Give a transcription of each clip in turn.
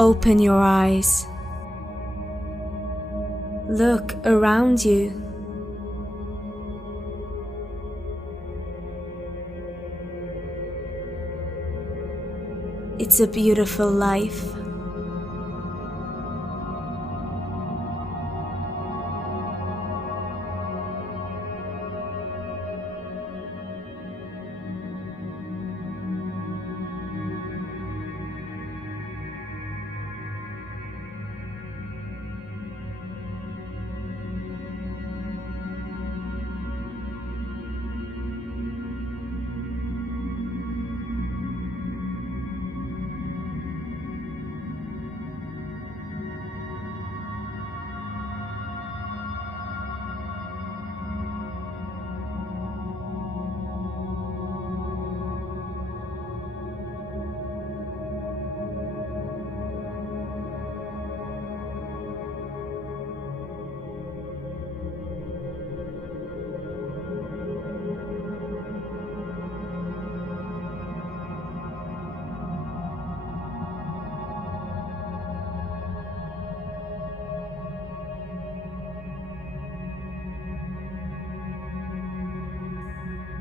Open your eyes. Look around you. It's a beautiful life.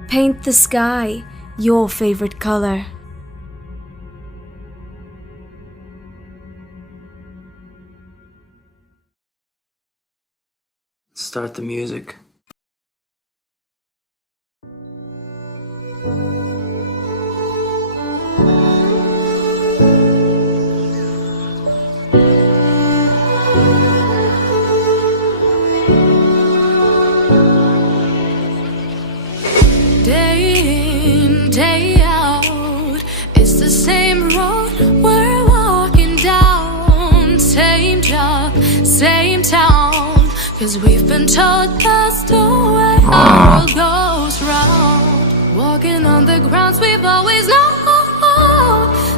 Paint the sky your favorite color. Start the music. Day in, day out, it's the same road we're walking down. Same job, same town, 'cause we've been told that's the way our world goes round. Walking on the grounds we've always known,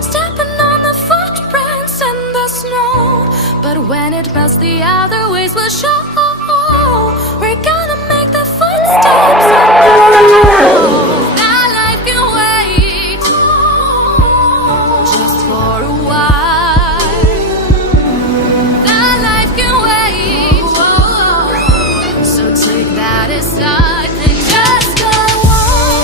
stepping on the footprints in the snow. But when it melts, the other ways will show. We're gonna make the footsteps in the snow. That life can wait, just for a while. That life can wait, so take that aside and just go on.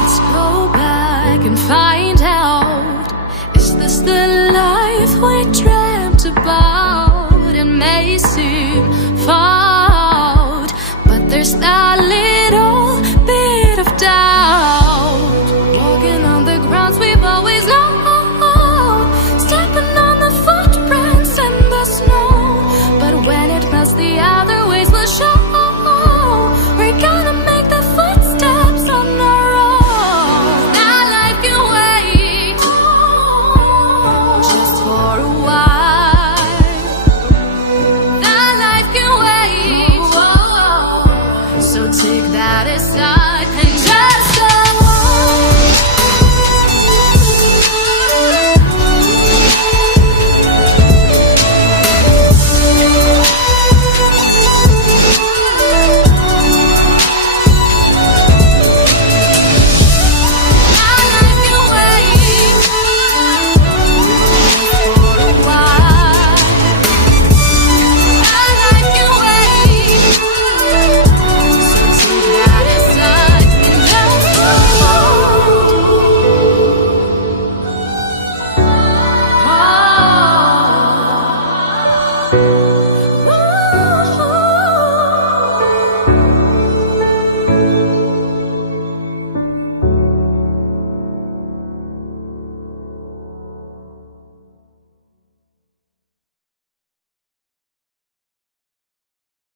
Let's go back and find out, is this the life we dreamt about? It may seem